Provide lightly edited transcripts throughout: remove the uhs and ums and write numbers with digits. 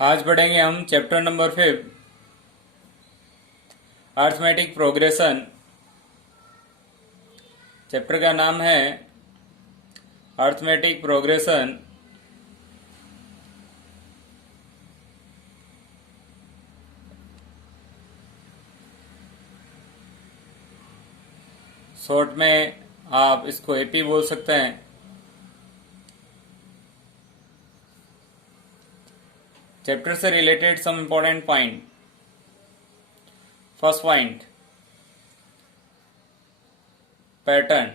आज पढ़ेंगे हम chapter number 5 arithmetic progression. Chapter का नाम है अर्थमेटिक प्रोग्रेशन। शॉर्ट में आप इसको एपी बोल सकते हैं। चैप्टर से related some important point. First point, pattern.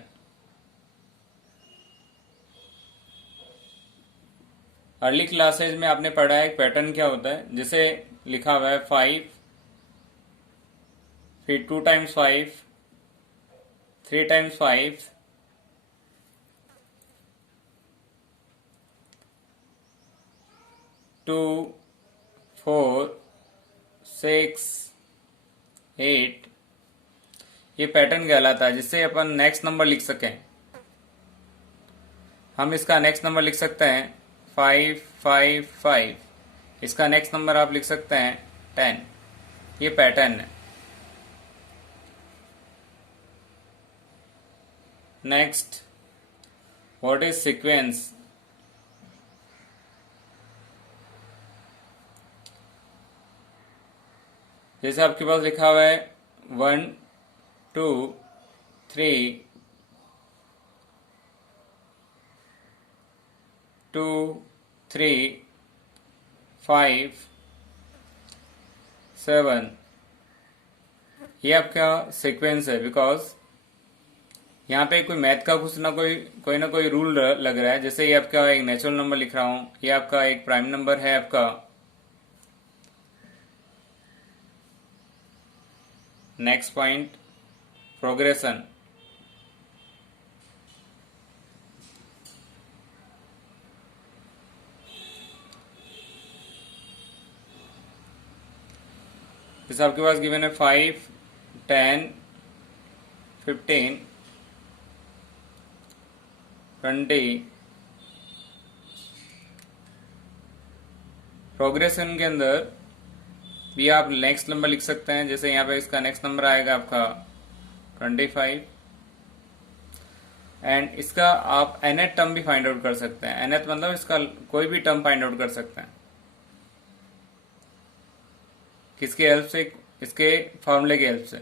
Early classes में आपने पढ़ा है पैटर्न क्या होता है, जिसे लिखा हुआ है 5, फिर 2 टाइम्स 5, 3 टाइम्स 5, 2, 4, 6, 8। ये पैटर्न कहलाता है, जिससे अपन नेक्स्ट नंबर लिख सकें। हम इसका नेक्स्ट नंबर लिख सकते हैं 5, 5, 5। इसका नेक्स्ट नंबर आप लिख सकते हैं 10। ये पैटर्न है। Next, what is sequence? जैसे आपके पास लिखा हुआ है 1, 2, 3, 2, 3, 5, 7। ये आपका सीक्वेंस है, बिकॉज यहाँ पे कोई मैथ का कुछ ना कोई ना कोई रूल लग रहा है। जैसे ये आपका एक नेचुरल नंबर लिख रहा हूँ, ये आपका एक प्राइम नंबर है आपका। Next point, progression. जैसे आपके पास गिवन है 5, 10, 15, 20। प्रोग्रेशन के अंदर भी आप नेक्स्ट नंबर लिख सकते हैं। जैसे यहाँ पे इसका नेक्स्ट नंबर आएगा आपका 25, एंड इसका आप nth टर्म भी फाइंड आउट कर सकते हैं। nth मतलब इसका कोई भी टर्म फाइंड आउट कर सकते हैं। किसके हेल्प से? इसके फॉर्मूले के हेल्प से।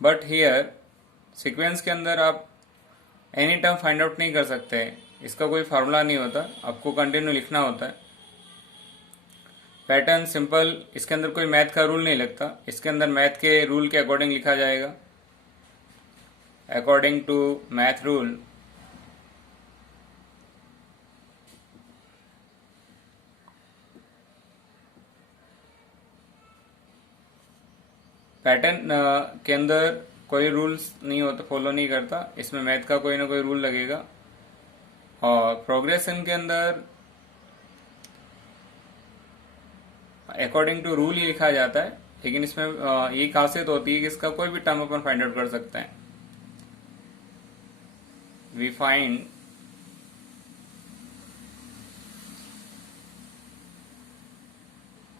बट हियर सीक्वेंस के अंदर आप एनी टर्म फाइंड आउट नहीं कर सकते। इसका कोई फार्मूला नहीं होता, आपको कंटिन्यू लिखना होता है। पैटर्न सिंपल, इसके अंदर कोई मैथ का रूल नहीं लगता। इसके अंदर मैथ के रूल के अकॉर्डिंग लिखा जाएगा, according to math rule. Pattern के अंदर कोई रूल्स नहीं होता, फॉलो नहीं करता। इसमें मैथ का कोई ना कोई रूल लगेगा। और प्रोग्रेशन के अंदर अकॉर्डिंग टू रूल ही लिखा जाता है, लेकिन इसमें ये खासियत होती है कि इसका कोई भी टर्म अपन फाइंड आउट कर सकते हैं। वी फाइंड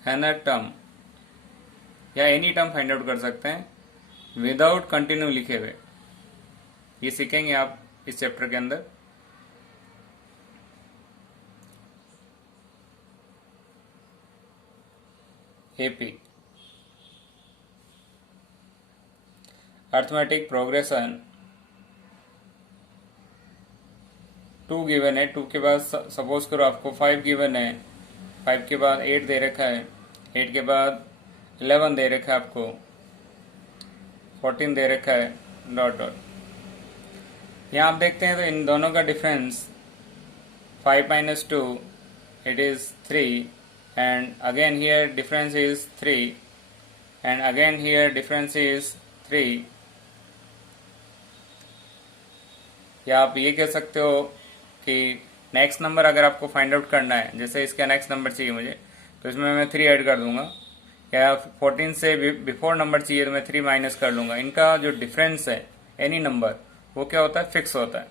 एन टर्म या एनी टर्म फाइंड आउट कर सकते हैं विदाउट कंटिन्यू लिखे हुए। ये सीखेंगे आप इस चैप्टर के अंदर। AP arithmetic progression. 2 गिवन है, 2 के बाद सपोज करो आपको 5 गिवन है, 5 के बाद 8 दे रखा है, 8 के बाद 11 दे रखा है आपको, 14 दे रखा है, डॉट डॉट। यहाँ आप देखते हैं तो इन दोनों का difference 5 minus 2 it is 3, and again here difference is 3, and again here difference is 3। या आप ये कह सकते हो कि नेक्स्ट नंबर अगर आपको फाइंड आउट करना है, जैसे इसका नेक्स्ट नंबर चाहिए मुझे, तो इसमें मैं 3 ऐड कर दूंगा। या 14 से बिफोर नंबर चाहिए तो मैं 3 माइनस कर लूंगा। इनका जो डिफरेंस है एनी नंबर, वो क्या होता है? फिक्स होता है।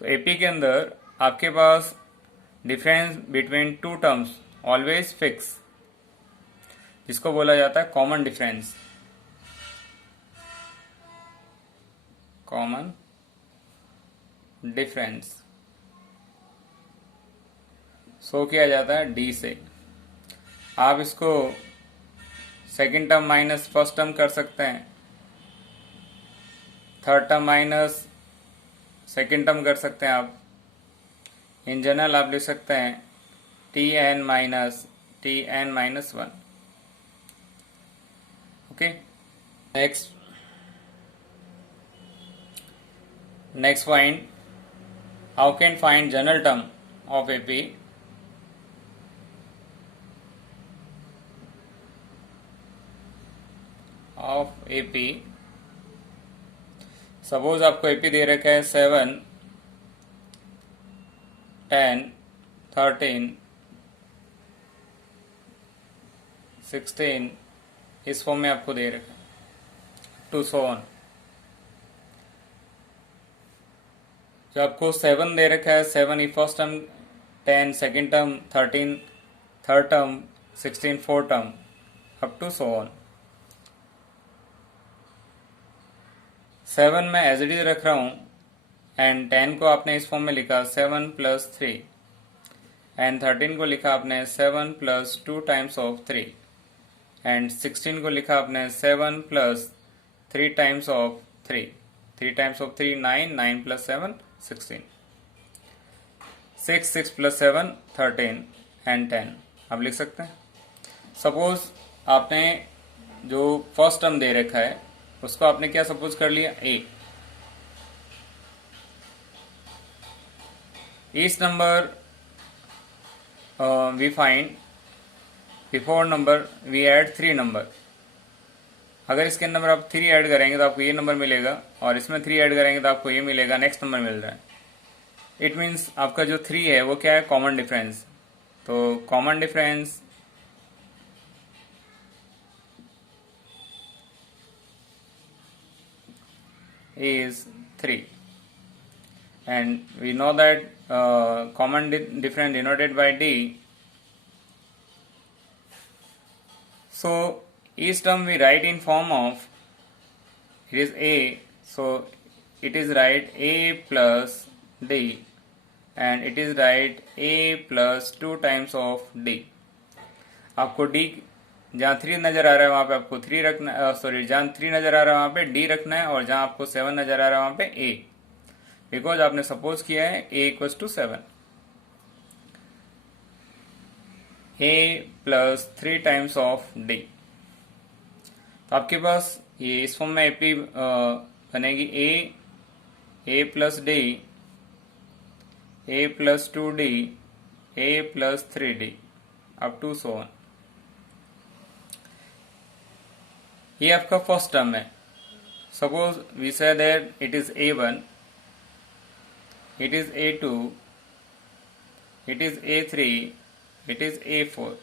तो एपी के अंदर आपके पास difference between two terms always fix, जिसको बोला जाता है common difference. Common difference show किया जाता है डी से। आप इसको second term minus first term कर सकते हैं, third term minus second term कर सकते हैं आप। इन जनरल आप लिख सकते हैं Tn minus 1। Okay, next find, how can find general term of AP. Suppose आपको एपी दे रखा है 7, 10, 13, 16, इस फॉर्म में आपको दे रखा है टू सो ऑन। जो आपको 7 दे रखा है, 7 first term, 10 second term, 13 third term, 16 fourth term, up to so on. 7 में एज इट इज रख रहा हूं, एंड 10 को आपने इस फॉर्म में लिखा 7 प्लस 3, एंड 13 को लिखा आपने 7 प्लस 2 टाइम्स ऑफ 3, एंड 16 को लिखा आपने 7 plus 3 times of 3। 3 times of 3 9, 9 plus 7 16, 6 plus 7 13, and 10 आप लिख सकते हैं। सपोज आपने जो फर्स्ट टर्म दे रखा है उसको आपने क्या सपोज कर लिया, ए। इस number we find before number we add 3 number. अगर इसके अंदर आप 3 ऐड करेंगे तो आपको ये नंबर मिलेगा, और इसमें 3 ऐड करेंगे तो आपको ये मिलेगा, नेक्स्ट नंबर मिल रहा है। इट मीन्स आपका जो 3 है वो क्या है, कॉमन डिफरेंस। तो common difference is 3, and we know that common difference denoted by D. So each term we write in form of, it is A, so it is write A plus D, and it is write A plus 2 times of D. आपको D जहाँ 3 नजर आ रहा है वहां पे आपको 3 रखना, sorry जहाँ 3 नजर आ रहा है वहां पे D रखना है, और जहाँ आपको 7 नजर आ रहा है वहां पे A, बिकॉज आपने सपोज किया है A equals to 7। A plus 3 times of D। तो आपके पास ये इस फॉर्म में एपी बनेगी A plus D, A plus 2D, A plus 3D, up to so on. ये आपका फर्स्ट टर्म है। Suppose we say that it is A1, it is A2, it is A3, it is A4।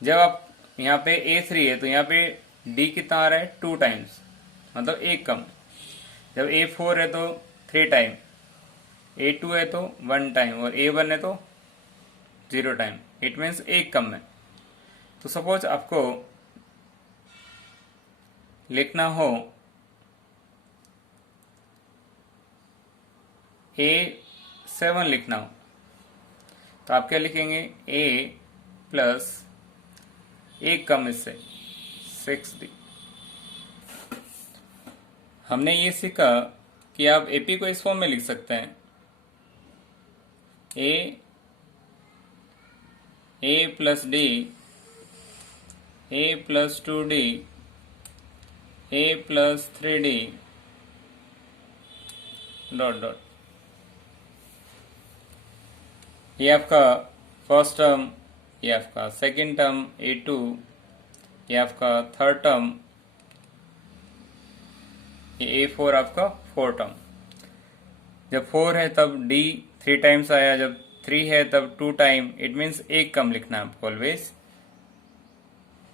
जब आप यहाँ पे A3 है तो यहाँ पे D कितना आ रहा है, 2 टाइम्स, मतलब 1 कम। जब A4 है तो 3 टाइम, A2 है तो 1 टाइम, और A1 है तो 0 टाइम। इट मीन्स 1 कम है। तो सपोज आपको लिखना हो A7 लिखना हो, तो आप क्या लिखेंगे, A प्लस 1 कम इससे 6D। हमने ये सीखा कि आप एपी को इस फॉर्म में लिख सकते हैं, A plus D, A plus 2D, A plus 3D, dot dot. ये आपका फर्स्ट टर्म, ये आपका सेकेंड टर्म A2, ये आपका थर्ड टर्म, ये A4 आपका फोर्थ टर्म। जब 4 है तब D 3 टाइम्स आया, जब 3 है तब 2 टाइम। इट मीन्स 1 कम लिखना है आपको ऑलवेज।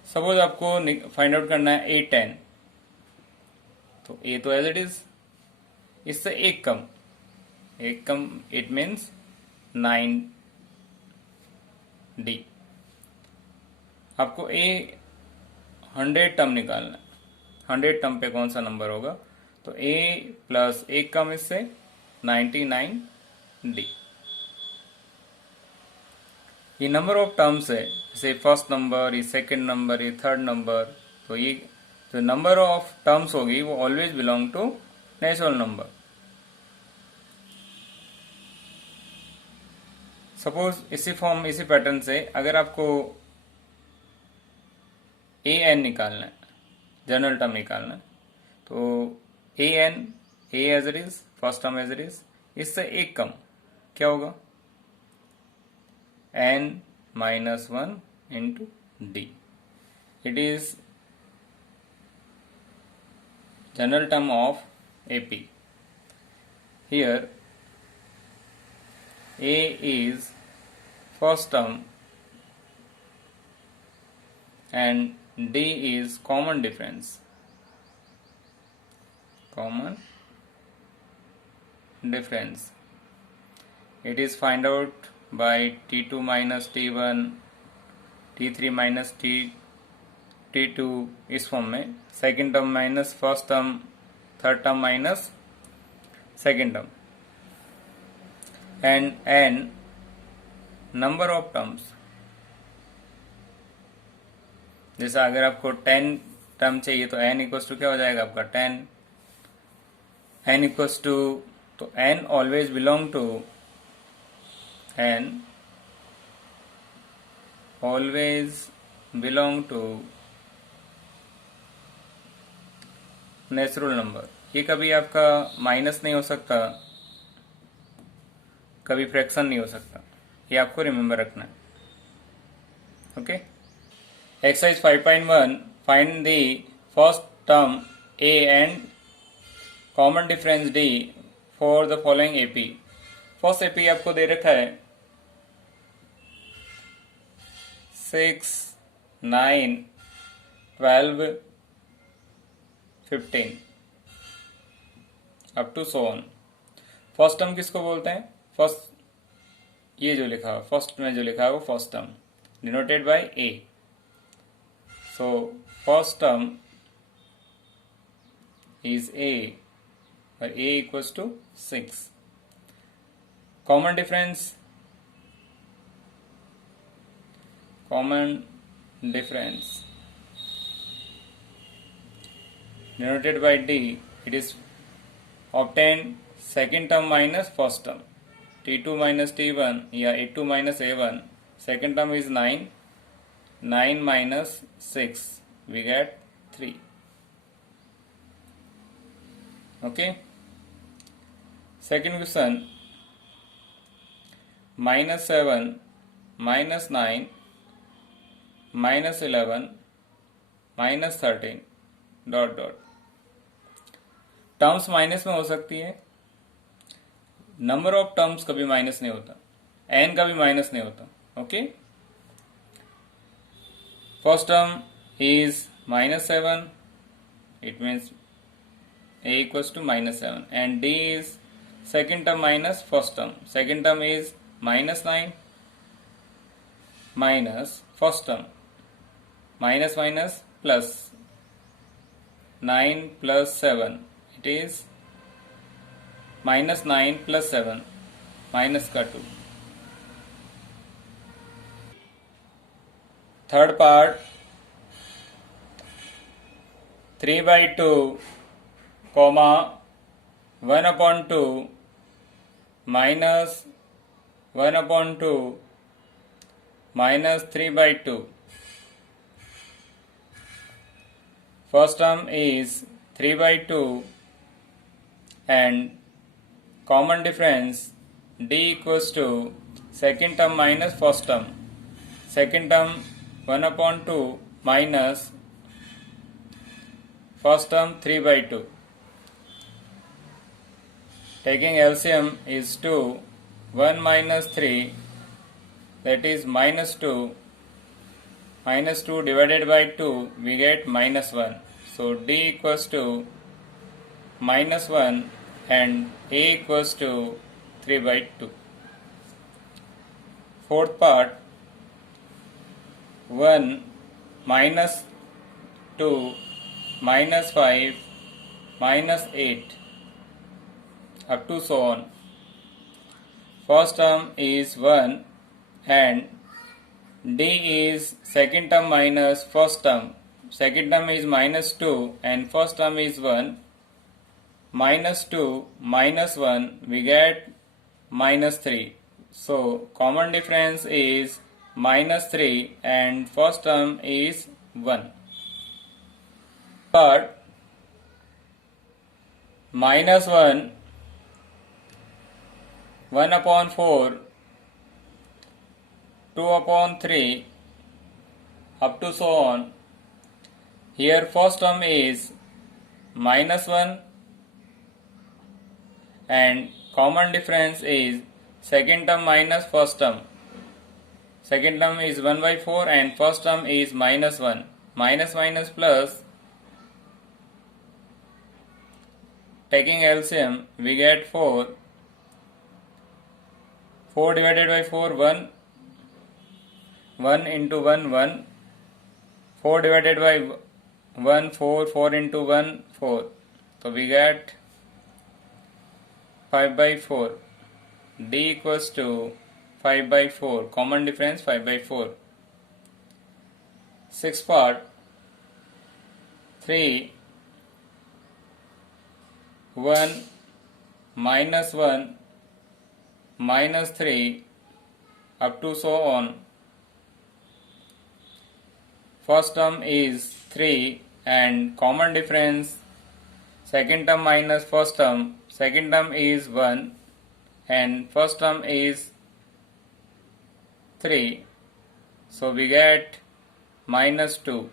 सपोज आपको फाइंड आउट करना है A10, तो A तो एज इट इज, इससे 1 कम, 1 कम, इट मीन्स 9 डी। आपको ए 100 टर्म निकालना है, 100 टर्म पे कौन सा नंबर होगा, तो ए प्लस एक कम इससे 99 डी। ये नंबर ऑफ टर्म्स है, जैसे फर्स्ट नंबर, ये सेकंड नंबर, ये थर्ड नंबर, तो ये जो नंबर ऑफ टर्म्स होगी वो always belong to natural number. Suppose इसी फॉर्म, इसी पैटर्न से अगर आपको ए एन निकालना है, जनरल टर्म निकालना है, तो a n, a as it is, first term as it is, इससे एक कम क्या होगा, n minus 1 into d. It is general term of AP. Here A is first term and D is common difference. Common difference. It is find out by T2 minus T1, T3 minus T2 इस form में, second term minus first term, third term minus second term, and n number of terms. जैसे अगर आपको 10 term चाहिए तो n equals to क्या हो जाएगा आपका 10, n इक्वल्स टू, तो n always belong to, n always belong to natural number. ये कभी आपका माइनस नहीं हो सकता, कभी फ्रैक्शन नहीं हो सकता, ये आपको रिमेम्बर रखना है। Okay, exercise 5.1, find the first term a and common difference d for the following AP। First AP आपको दे रखा है 6, 9, 12, 15 up to so on. First term किसको बोलते हैं, फर्स्ट, ये जो लिखा है फर्स्ट में जो लिखा है वो first term denoted by a। So first term is a और a equals to 6। Common difference, common difference denoted by D, it is obtained second term minus first term, T2 minus T1 या A2 minus A1, second term is 9, 9 minus 6, we get 3. Okay, second question, minus 7, minus 9, -11, -13 dot dot. Terms minus में हो सकती है, number of terms कभी minus नहीं होता, n का भी माइनस नहीं होता। Okay, first term is -7, it means a equals to -7, and d is second term minus first term, second term is -9 minus first term, minus minus plus 9 plus 7, it is -9 plus 7, minus का 2। Third part 3/2 comma 1/2 minus 1/2 minus 3/2। First term is 3/2 and common difference d equals to second term minus first term, second term 1/2 minus first term 3/2, taking LCM is 2, 1 minus 3, that is -2, -2 divided by 2 we get -1, so d equals to -1 and a equals to 3/2. Fourth part 1 minus 2 minus 5 minus 8 up to so on. First term is 1 and D is second term minus first term. Second term is minus 2 and first term is 1. Minus 2 minus 1 we get minus 3. So common difference is minus 3 and first term is 1. But minus 1, 1 upon 4, 2 upon 3 up to so on. Here first term is minus 1 and common difference is second term minus first term. Second term is 1 by 4 and first term is minus 1. Minus minus plus, taking LCM we get 4. 4 divided by 4 1. 1 into 1 1. 4 divided by 1 4. 4 into 1 4. So we get 5 by 4. D equals to 5 by 4. Common difference 5 by 4. Sixth part. 3 1 minus 1 minus 3 up to so on. First term is 3 and common difference second term minus first term. Second term is 1 and first term is 3. So we get minus 2.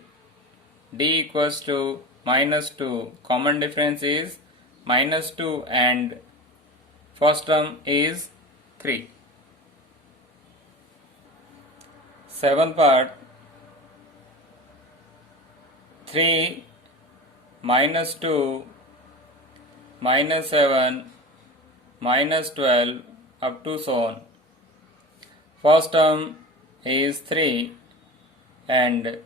D equals to minus 2. Common difference is minus 2 and first term is 3. Seventh part. 3 minus 2 minus 7 minus 12 up to so on. First term is 3 and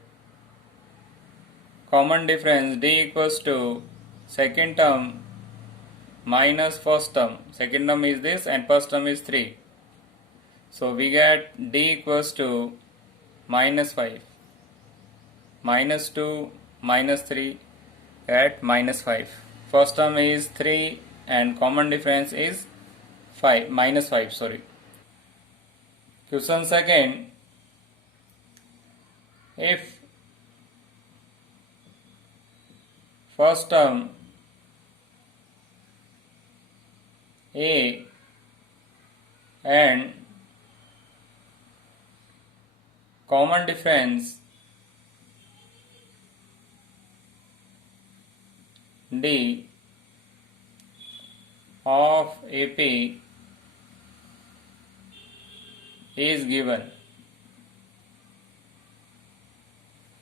common difference D equals to second term minus first term. Second term is this and first term is 3. So we get D equals to minus 5. Minus 2 minus 3 at minus 5. First term is 3 and common difference is 5 minus 5. Sorry. Question second. If first term A and common difference D of AP is given.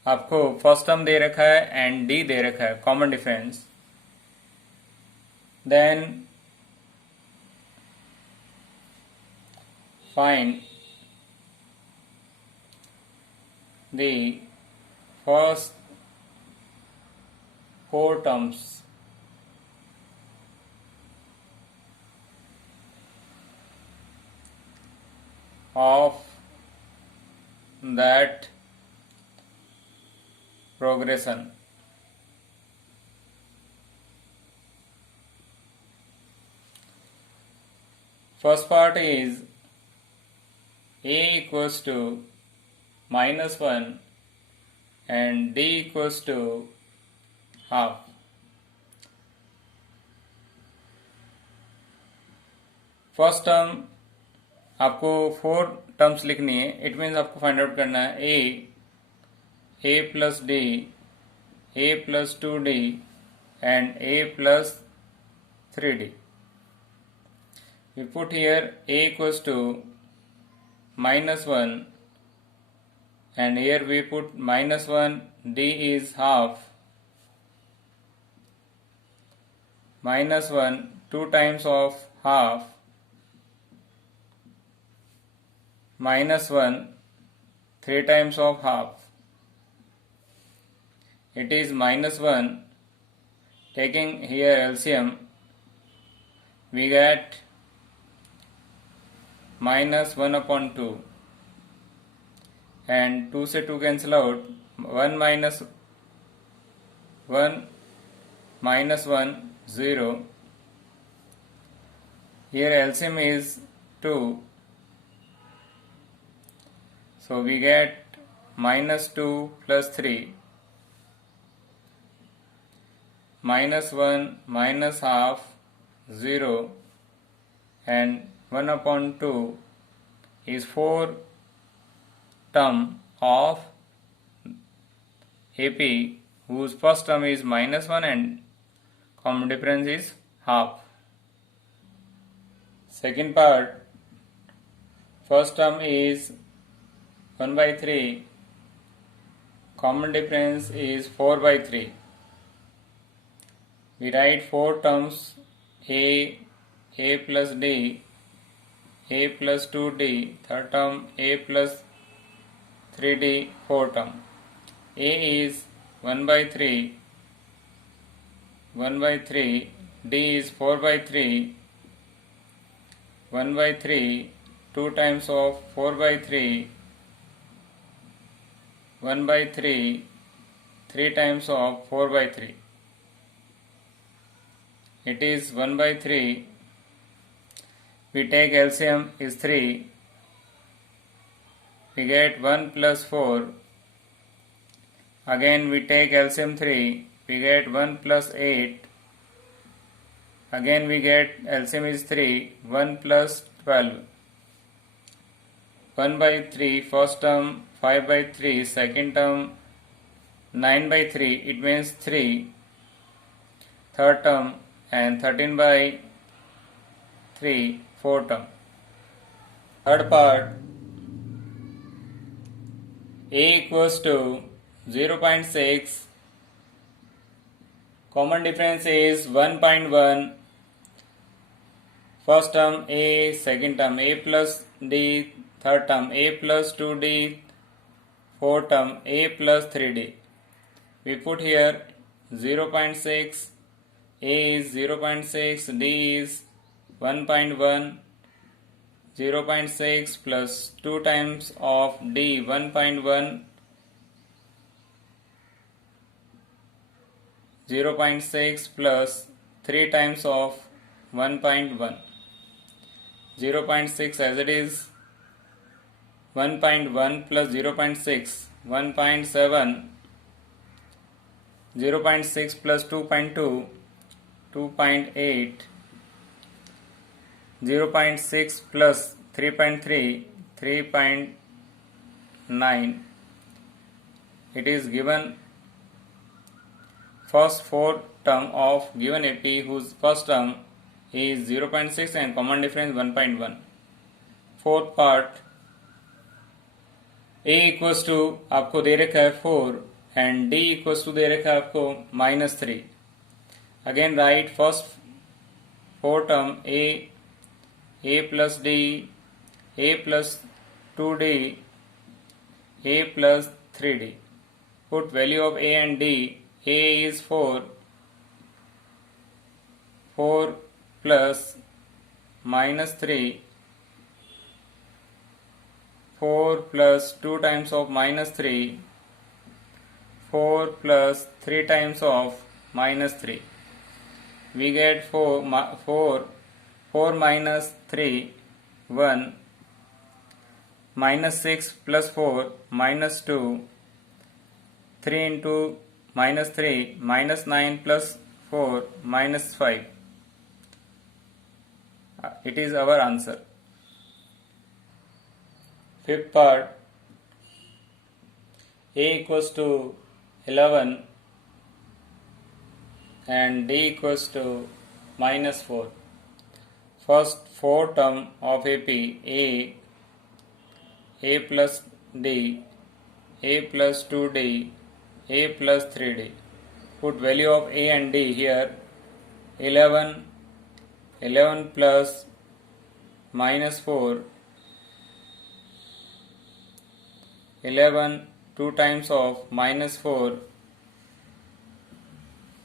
आपको first term दे रखा है and D दे रखा है common difference. Then find the first 4 terms of that progression. First part is A equals to minus 1 and D equals to half. First term आपको 4 terms लिखनी है. इट मीन्स आपको फाइंड आउट करना है a plus d, a plus 2d and a plus 3d. We put here a equals to minus 1 and here we put minus 1, d is half, minus 1 2 times of half, minus 1 3 times of half. it is minus 1. Taking here LCM, we get minus 1 upon 2, and 2 से 2 cancel out, 1 minus 1 minus 1 0. Here LCM is 2, so we get minus 2 plus 3, minus 1 minus half 0, and 1 upon 2 is 4 term of AP, whose first term is minus 1 and common difference is half. Second part, first term is 1 by 3, common difference is 4 by 3. We write 4 terms, A plus D, A plus 2D, third term A plus 3D, fourth term. A is 1 by 3, 1 by 3, D is 4 by 3, 1 by 3, 2 times of 4 by 3, 1 by 3, 3 times of 4 by 3. It is 1 by 3. We take LCM is 3. We get 1 plus 4. Again we take LCM 3. We get 1 plus 8. Again we get LCM is 3. 1 plus 12. 1 by 3, first term 5 by 3, second term 9 by 3, it means 3. Third term and 13 by 3, fourth term. Third part, A equals to 0.6, common difference is 1.1, first term A, second term A plus D, third term A plus 2D, fourth term A plus 3D. We put here 0.6, A is 0.6, D is 1.1, 0.6 plus 2 times of D 1.1, 0.6 plus 3 times of 1.1, 0.6 as it is, 1.1 plus 0.6, 1.7, 0.6 plus 2.2, 2.8, 0.6 plus 3.3, 3.9. It is given first 4 term of given AP whose first term is 0.6 and common difference 1.1. Fourth part, A equals to आपको दे रखा है 4 and D equals to दे रखा है आपको -3. Again write first 4 term A plus D, A plus 2D, A plus 3D. Put value of A and D. A is 4, 4 plus -3, 4 plus 2 times of -3, 4 plus 3 times of -3. We get 4 minus 3, 1, -6 plus 4, -2, 3 into -3, -9 plus 4, -5. It is our answer. Fifth part, A equals to 11 and D equals to -4. First 4 term of AP, A plus D, A plus 2D, A plus 3D. Put value of A and D here, 11 plus -4, 11 2 times of -4,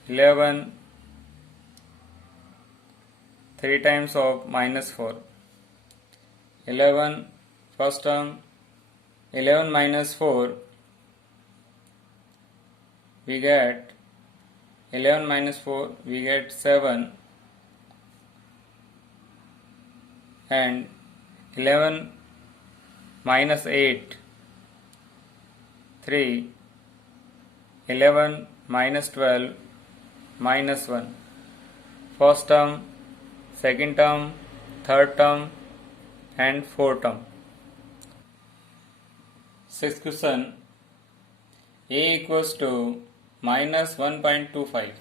11 3 times of minus 4. 11 first term, 11 minus 4 we get 11 minus 4 we get 7, and 11 minus 8 3, 11 minus 12 minus 1. First term, second term, third term and fourth term. Sixth question, A equals to minus 1.25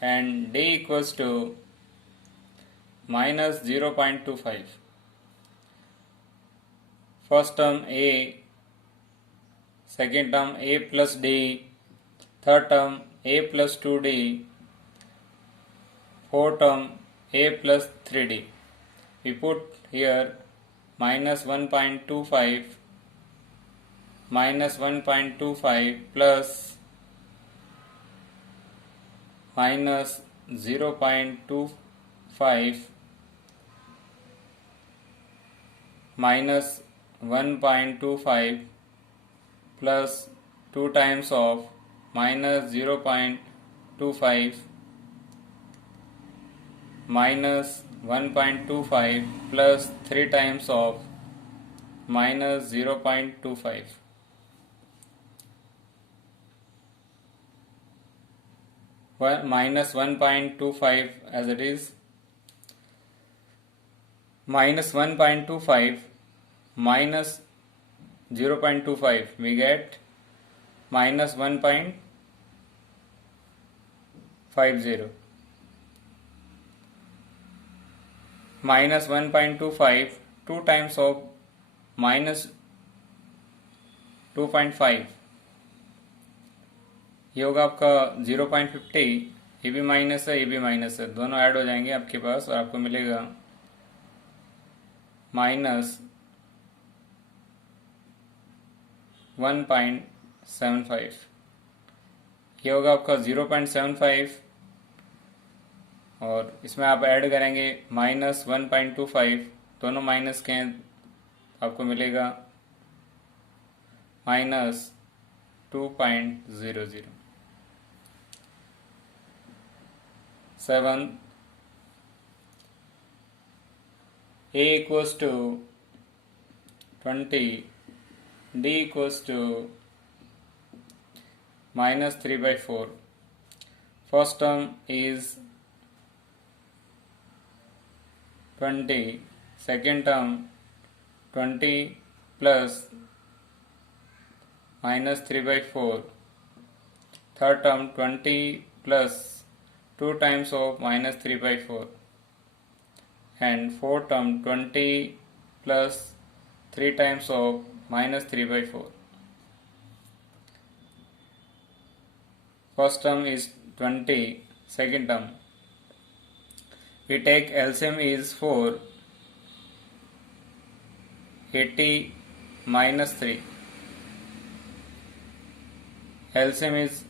and D equals to minus 0.25. First term A, second term A plus D, third term A plus 2D, fourth term A plus 3D. We put here minus 1.25 plus minus 0.25 minus 1.25 plus 2 times of minus 0.25 minus 1.25 plus 3 times of minus 0.25. Minus 1.25 as it is, minus 1.25 minus 0.25 we get minus 1.50. Minus 1.25 2 times of minus 2.5, ये होगा आपका 0.50. ये भी minus है, ये भी minus है, दोनों ऐड हो जाएंगे आपके पास और आपको मिलेगा माइनस 1.75. ये होगा आपका 0.75 और इसमें आप ऐड करेंगे माइनस 1.25, दोनों माइनस के हैं, आपको मिलेगा minus 2.00. 7, A equals to 20, D equals to minus 3/4. First term is 20, second term 20 plus minus 3/4, third term 20 plus 2 times of minus 3/4, and fourth term 20 plus 3 times of minus 3/4. First term is 20, second term we take LCM is 4, 80 minus 3. LCM is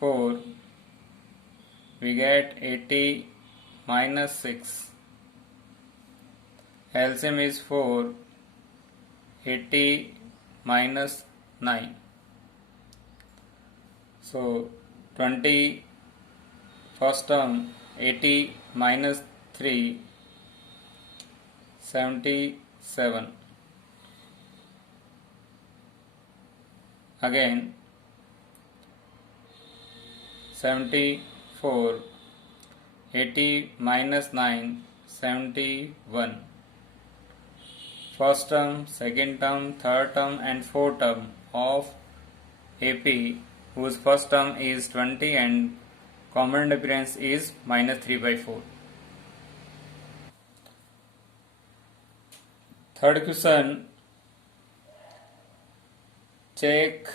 4, we get 80 minus 6. LCM is 4, 80 minus 9. So 20 first term 80 minus 3, 77. Again 74, 80 minus 9, 71. First term, second term, third term and fourth term of AP whose first term is 20 and common difference is minus 3/4. Third question, check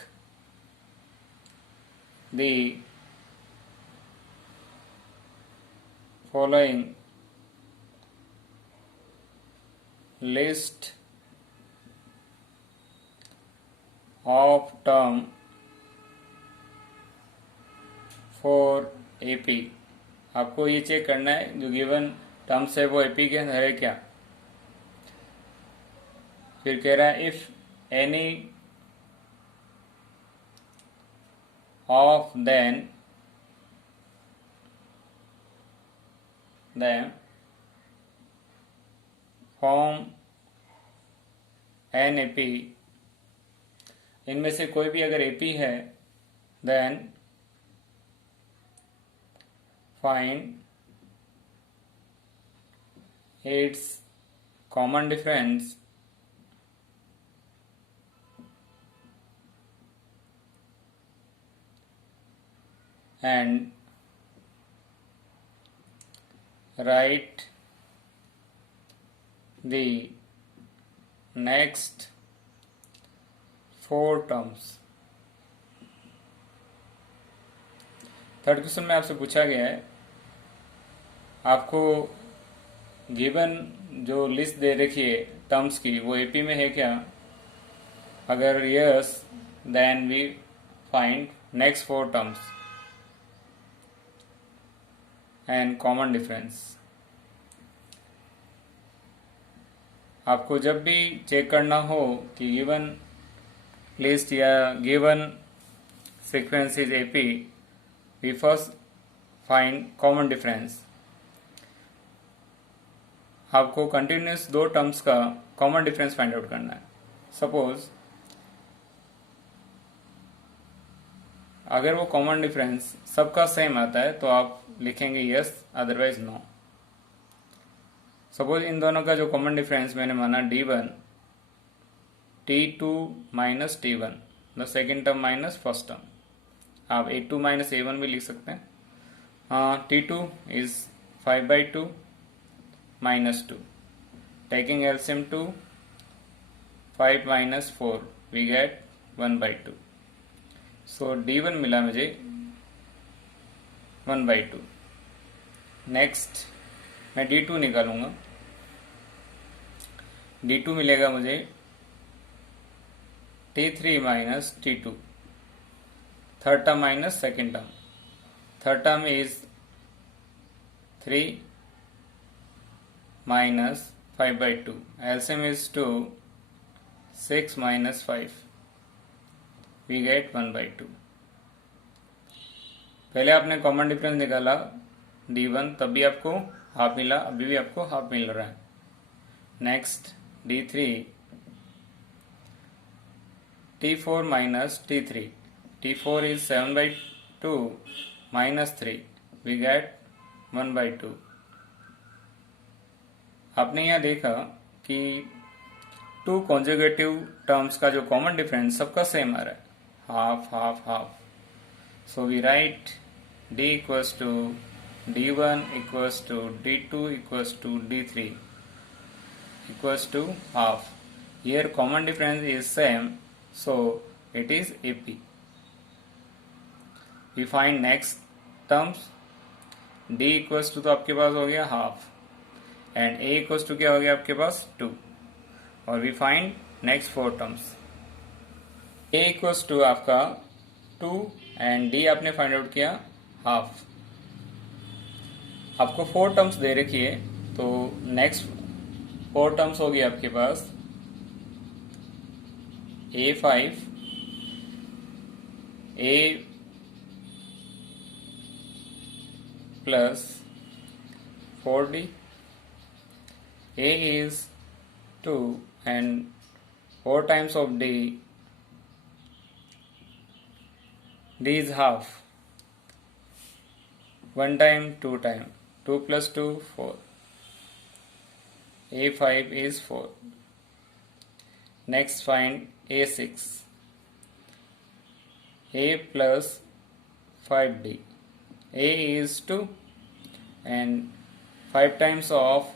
the following list of term for AP। आपको ये check करना है जो given terms है वो AP के अंदर है क्या। फिर कह रहा है if any of them form an AP, इनमें से कोई भी अगर AP है then find its common difference and write the next 4 terms। Third question में आपसे पूछा गया है आपको गिवन जो लिस्ट दे रखी है टर्म्स की वो AP में है क्या। अगर yes then we find next 4 terms and common difference. आपको जब भी चेक करना हो कि गिवन लिस्ट या given sequence is AP, we first find common difference. आपको कंटिन्यूस 2 टर्म्स का कॉमन डिफरेंस फाइंड आउट करना है। सपोज अगर वो कॉमन डिफरेंस सबका सेम आता है तो आप लिखेंगे यस, अदरवाइज नो। सपोज इन दोनों का जो कॉमन डिफरेंस मैंने माना D1 T2 minus T1, the second term minus first term. आप A2 माइनस A1 भी लिख सकते हैं। T2 is 5/2 minus 2, taking LCM 2, 5 minus 4 we get 1/2। so D1 मिला मुझे 1/2। नेक्स्ट मैं D2 निकालूंगा। D2 मिलेगा मुझे T3 minus T2, third term minus second term. Third term is 3 minus 5/2, LCM is 2, 6 minus 5, we get 1/2। पहले आपने कॉमन डिफरेंस निकाला D1, तब भी आपको हाफ मिला, अभी भी आपको हाफ मिल रहा है। Next D3 T4 minus T3, T4 is 7/2 minus 3, we get 1/2। आपने यहाँ देखा कि 2 कॉन्जुगेटिव टर्म्स का जो कॉमन डिफरेंस सबका सेम आ रहा है, half half half. So we write D equals to D1 equals to D2 equals to D3 equals to half. Here common difference is same, so it is AP। We find next terms. D equals to तो आपके पास हो गया half, and A equals to क्या हो गया आपके पास 2, और we find next 4 terms. A equals to आपका 2 एंड D आपने फाइंड आउट किया हाफ। आपको 4 टर्म्स दे रखी है, तो नेक्स्ट 4 टर्म्स होगी आपके पास A5 A plus 4D। A is 2 and 4 times of D is half, 1 time 2 time, 2 plus 2 4, A5 is 4। next find A6, A plus 5D, A is 2 and 5 times of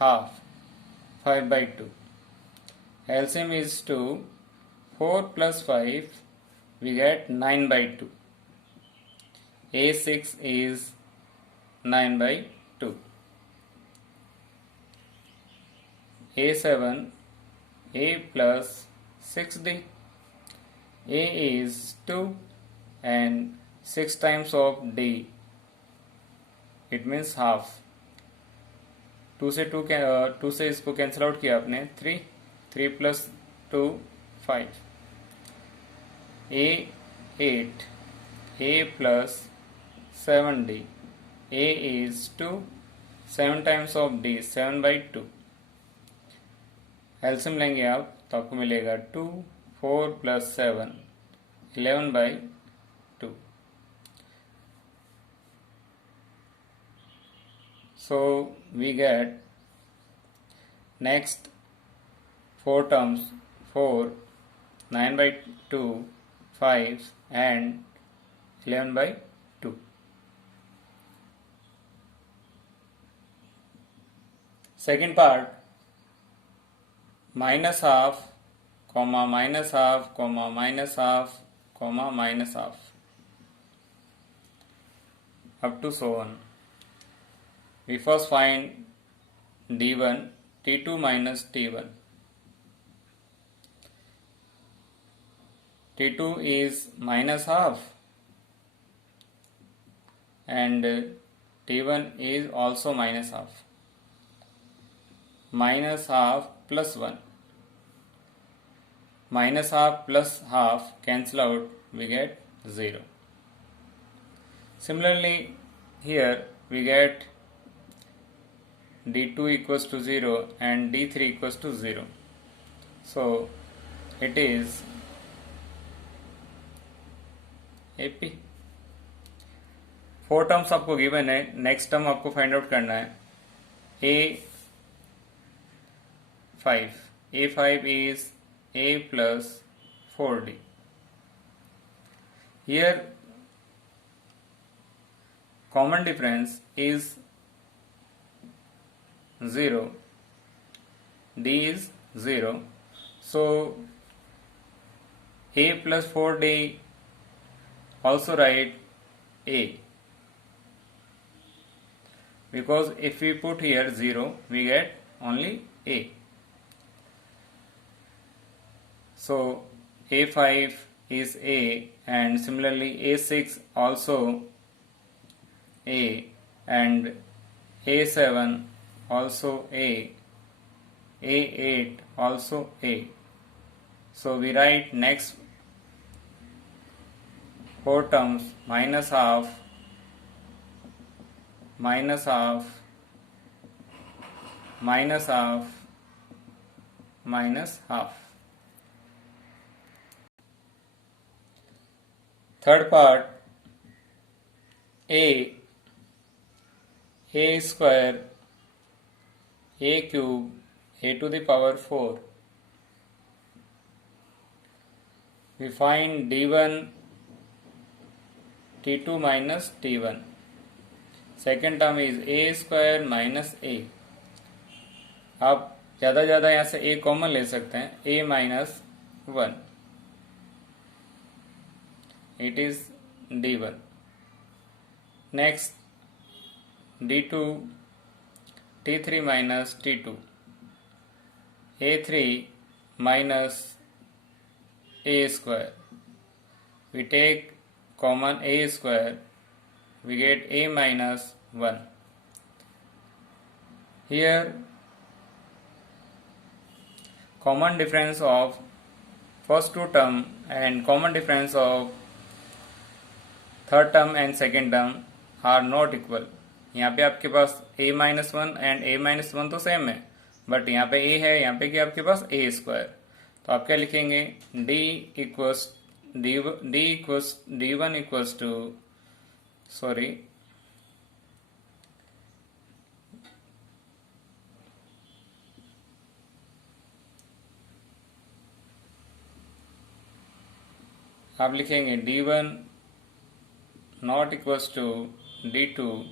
half, 5/2, LCM is 2, 4 plus 5 we get 9/2, A6 is 9/2। A7 A plus 6D, A is 2 and 6 times of D, it means half. 2 से 2 से इसको cancel out किया आपने, 3 plus 2 5, A 8, A plus 7D, A is 2, 7 times of D 7/2. एल्सियम लेंगे आप तो आपको मिलेगा 2, 4 plus 7 11/2. So we get next 4 terms, 4, 9/2, 5 and 11/2. Second part, minus half, comma minus half, comma minus half, comma minus half, up to so on. We first find D1, T2 minus T1. T2 is minus half and T1 is also minus half. Minus half plus 1. Minus half plus half cancel out, we get 0. Similarly, here we get D2 equals to 0 and D3 equals to 0. So it is AP. 4 terms आपको given है, next term आपको find out करना है. A5 is A plus 4D. Here common difference is 0, D is 0, so A plus 4D also write A, because if we put here 0 we get only A. So A5 is A and similarly A6 also A and A7 also A, A8 also A. So we write next 4 terms, minus half, minus half, minus half, minus half. Third part, A square, A cube, A to the power 4. We find D1, T2 minus T1. Second term is A square minus A. आप ज़्यादा यहाँ से A common ले सकते हैं, A minus 1. It is D1. Next D2, T3 minus T2. A3 minus A square. We take common A square, we get A minus 1. Here common difference of first two term and common difference of third term and second term are not equal. यहाँ पे आपके पास A minus 1 and A minus 1 तो same है, but यहाँ पे A है, यहाँ पे क्या आपके पास A स्क्वायर. तो आप क्या लिखेंगे, D1 equals to आप लिखेंगे D1 not equals to D2.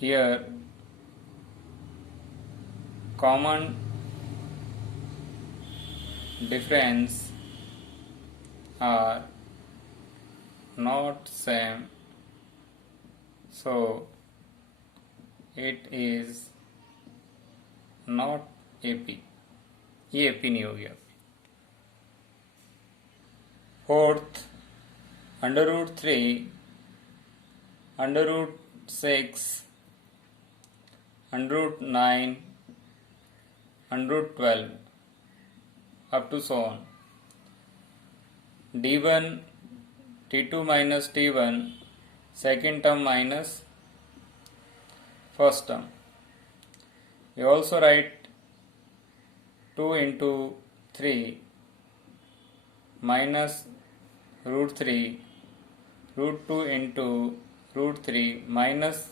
Here common difference are not same, so it is not AP. ये AP नहीं हो गया. Fourth under root 3, under root 6, under root 9, under root 12 up to so on. D1 T2 minus T1 second term minus first term. You also write 2 into 3 minus root 3, root 2 into root 3 minus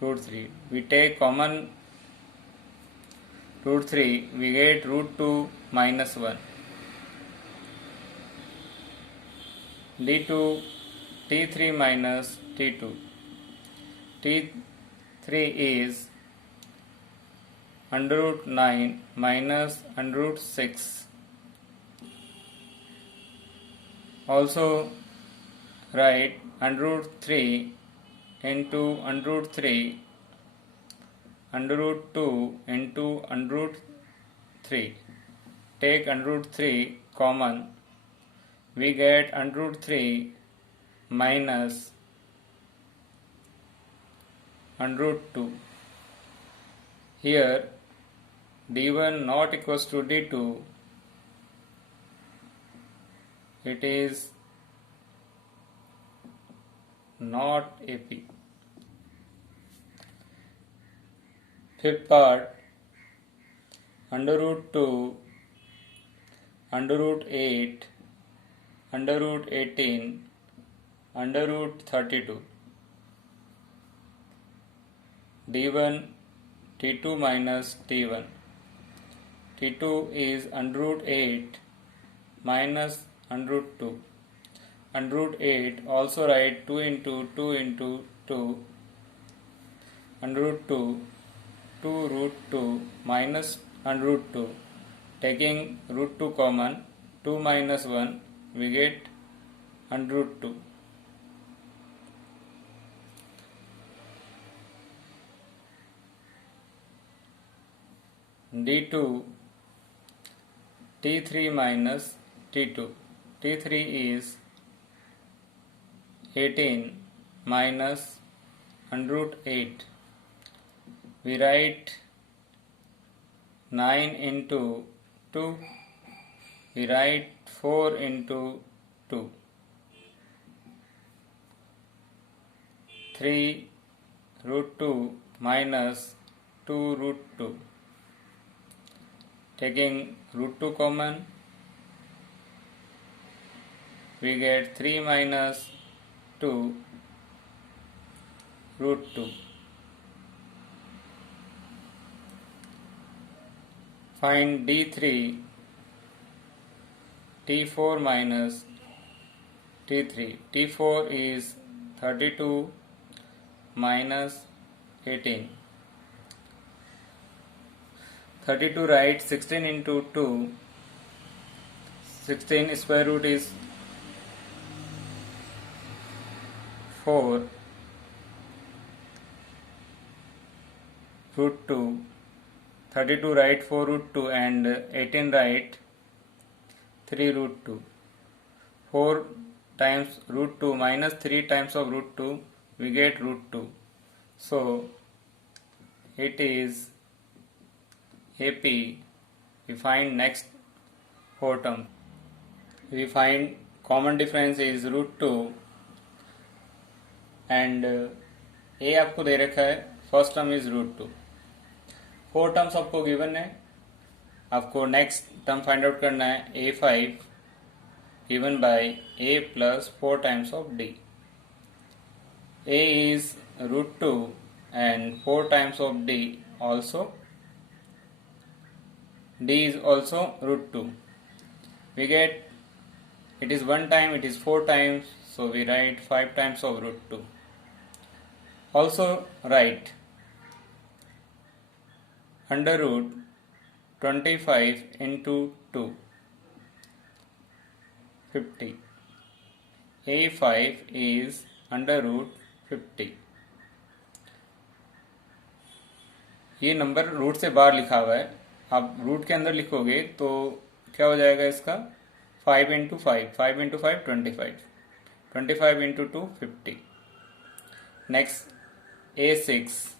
root 3. We take common root 3, we get root 2 minus 1. D2 T3 minus T2. T3 is under root 9 minus under root 6. Also write under root 3 into under root 3, under root 2 into under root 3. Take under root 3 common. We get under root 3 minus under root 2. Here D1 not equals to D2. It is not AP. Fifth part, under root 2, under root 8, under root 18, under root 32. D1 T2 minus T1. T2 is under root 8 minus under root 2. Under root 8 also write 2 into 2 into 2 under root 2, 2 root 2 minus under root 2. Taking root 2 common, 2 minus 1, we get under root 2. D2 T3 minus T2. T3 is 18 minus under root 8. We write 9 into 2. We write 4 into 2. 3 root 2 minus 2 root 2. Taking root 2 common, we get 3 minus 2 root 2. Find D3 T4 minus T3. T4 is 32 minus 18. 32 write 16 into 2. 16 square root is 4 root 2. 32 write 4 root 2 and 18 write 3 root 2. 4 times root 2 minus 3 times of root 2, we get root 2. So it is AP. We find next 4 terms. We find common difference is root 2 and A आपको दे रखा है, first term is root 2. 4 terms आपको given है, आपको next term find out करना है A5 given by A plus 4 times of D. A is root 2 and 4 times of D also. D is also root 2. We get it is 1 time, it is 4 times, so we write 5 times of root 2. Also write under root 25 into 2, 50. A5 is under root 50. ये number root से बाहर लिखा हुआ है, आप root के अंदर लिखोगे तो क्या हो जाएगा इसका 5 into 5, 5 into 5 25. 25 into 2 50. Next A6,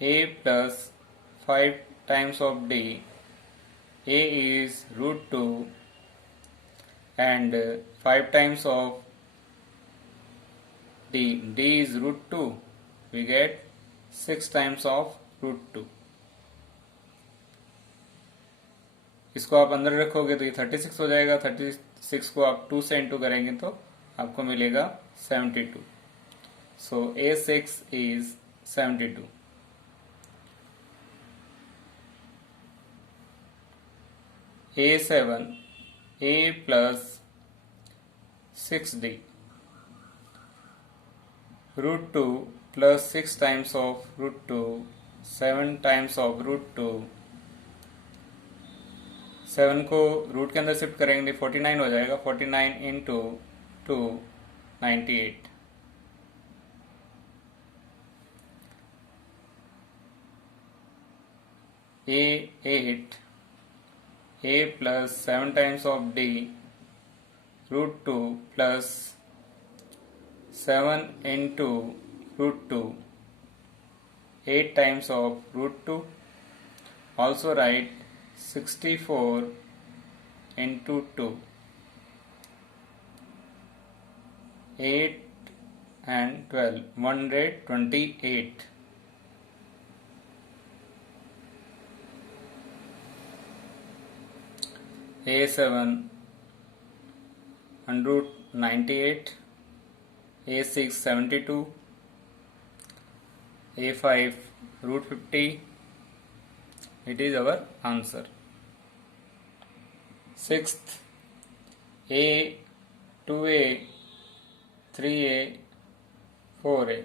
a plus 5 times of d. A is root 2 and 5 times of d. D is root 2. We get 6 times of root 2. इसको आप अंदर रखोगे तो ये 36 हो जाएगा. 36 को आप 2 से इंटू करेंगे तो आपको मिलेगा 72. सो A6 is 72. A7, a plus 6d. Root 2 plus 6 times of root 2, 7 times of root 2. 7 को रूट के अंदर शिफ्ट करेंगे 49 हो जाएगा. 49 into 2 98. A8, a plus 7 times of d, root 2 plus 7 into root 2, 8 times of root 2. Also write 64 into 2. 8 and 12, 128. A7 198. A6 72. A5 root 50. It is our answer. Sixth, A, 2A, 3A, 4A.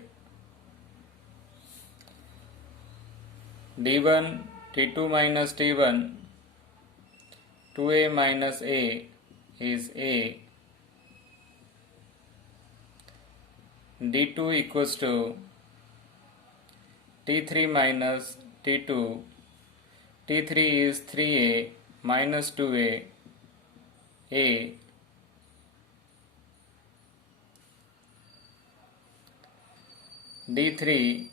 D1, T2 minus T1, 2A minus A is A. D2 equals to T3 minus T2. T3 is 3A minus 2A, A. D3,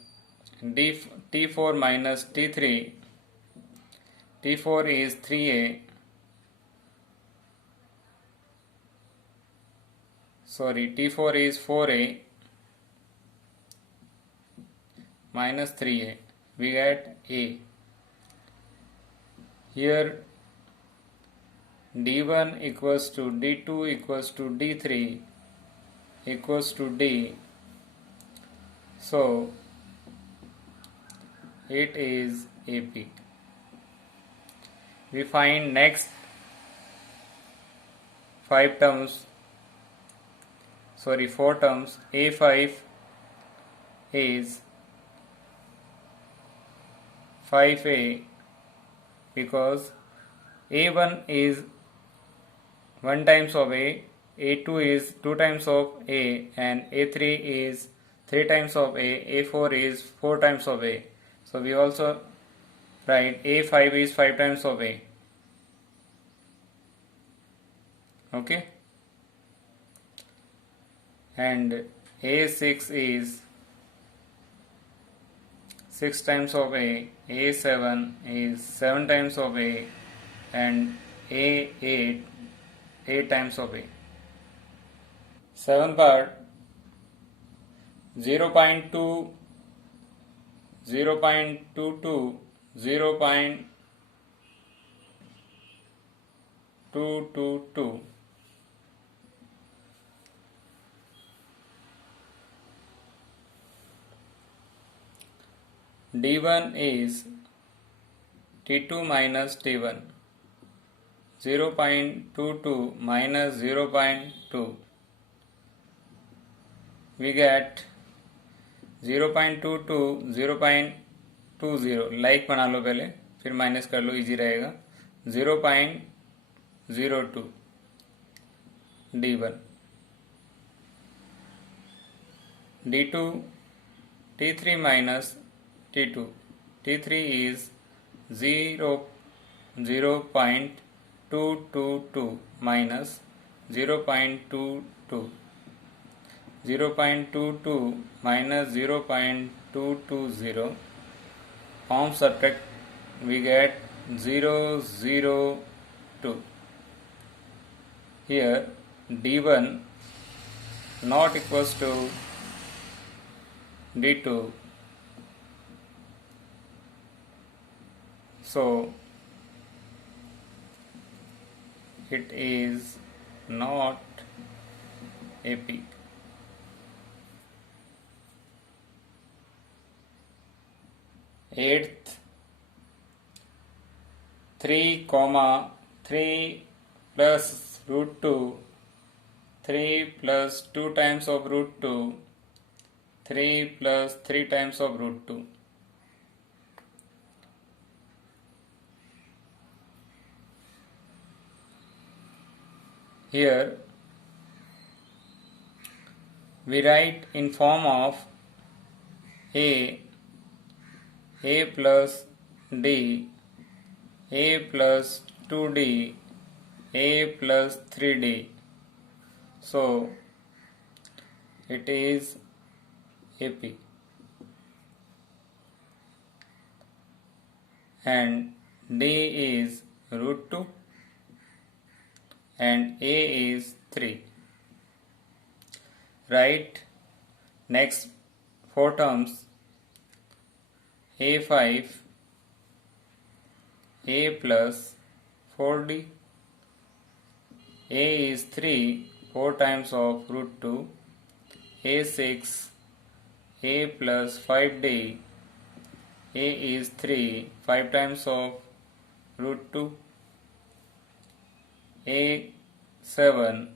T4 minus T3. T4 is 3A. Sorry, T4 is 4A minus 3A. We get A. Here D1 equals to D2 equals to D3 equals to D. So it is AP. We find next 4 terms. A5 is 5A because A1 is 1 times of A, A2 is 2 times of A, and A3 is 3 times of A, A4 is 4 times of A. So we also write A5 is 5 times of A. Okay? And A6 is 6 times of A, A7 is 7 times of A, and A8 8 times of A. 7th part 0.2, 0.22, 0.222. D1 is T2 minus T1. 0.22 minus 0.2. We get 0.22, 0.20. Like बना लो पहले, फिर minus कर लो, easy रहेगा. 0.02 D1. D2 T3 minus T2. T3 is 0.222 minus 0.22. 0.22 minus 0.220. Form subtract, we get 002. Here D1 not equals to D2. So it is not AP. Eighth, 3, 3 plus root 2, 3 plus 2 times of root 2, 3 plus 3 times of root 2. Here we write in form of A plus D, A plus 2D, A plus 3D. So it is AP. And D is root 2 and A is 3. Write next 4 terms. A5, A plus 4D, A is 3, 4 times of root 2, A6, A plus 5D, A is 3, 5 times of root 2, A7,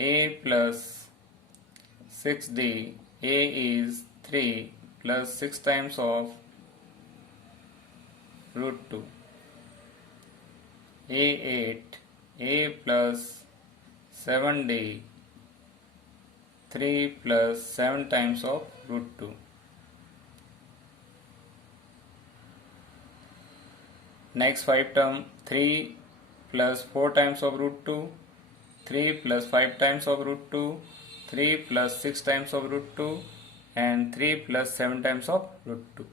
A plus 6D, A is 3 plus 6 times of root 2, A8, A plus 7D, 3 plus 7 times of root 2. Next 5 term, 3 plus 4 times of root 2, 3 plus 5 times of root 2, 3 plus 6 times of root 2 and 3 plus 7 times of root 2.